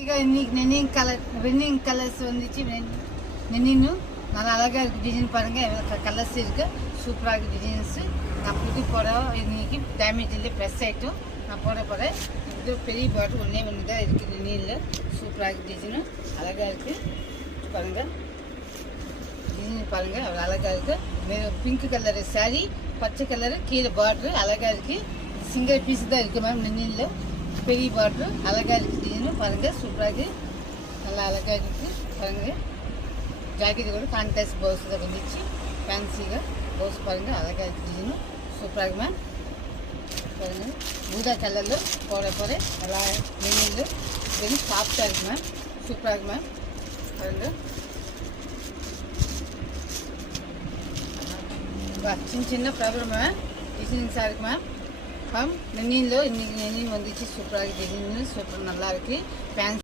இன்னைக்கு வெண்ணிங் கலர்ஸ் வந்துச்சு. நெனின்னு நல்லா அழகாக இருக்குது. டிசைன் பாருங்கள், கலர்ஸ் இருக்குது. சூப்பராக இருக்குது டிசைன்ஸு. நான் புது புடவை இன்னைக்கு டேமேஜ் இல்லை, ப்ரெஸ் ஆகிட்டும் நான் போட போகிறேன். இது பெரிய பாட்டில் ஒன்றே ஒன்று தான் இருக்குது. நெனியில் சூப்பராக இருக்குது. டிசைனும் அழகாக இருக்குது பாருங்கள். டிசைன் பாருங்கள், அவ்வளோ அழகாக இருக்குது. பிங்க் கலரு சாரீ, பச்சை கலரு, கீழே பார்ட்ரு அழகாக இருக்குது. சிங்கிள் பீஸ் தான் இருக்குது மேம். நெனியில் பெரிய பார்ட்ரு அழகாக இருக்குது. டிசைனும் பாருங்கள், சூப்பராக இருக்குது. நல்லா அழகாக இருக்குது பாருங்கள். ஜாக்கெட்டு கூட கான்ட்ராஸ்ட் ப்ளவுஸ் தான் வந்துச்சு. ஃபேன்சிங்க ப்ளவுஸ் பாருங்கள், அழகாக இருக்குது. டிசைனும் சூப்பராக இருக்கு மேம். பாருங்கள், ஊதா கலரில் போகிற நல்லா நெனியில் வெறும் சாஃப்டாக இருக்குது மேம். சூப்பராக இருக்குது மேம். பாருங்கள், சின்ன ப்ராப்ளம் மேம். டிசைன்ஸாக இருக்குது மேம். நெனியில் இன்றைக்கி நெனின் வந்துச்சு. சூப்பராக இருக்குது. டிசைன் சூப்பர் நல்லா இருக்குது. ஃபேன்சி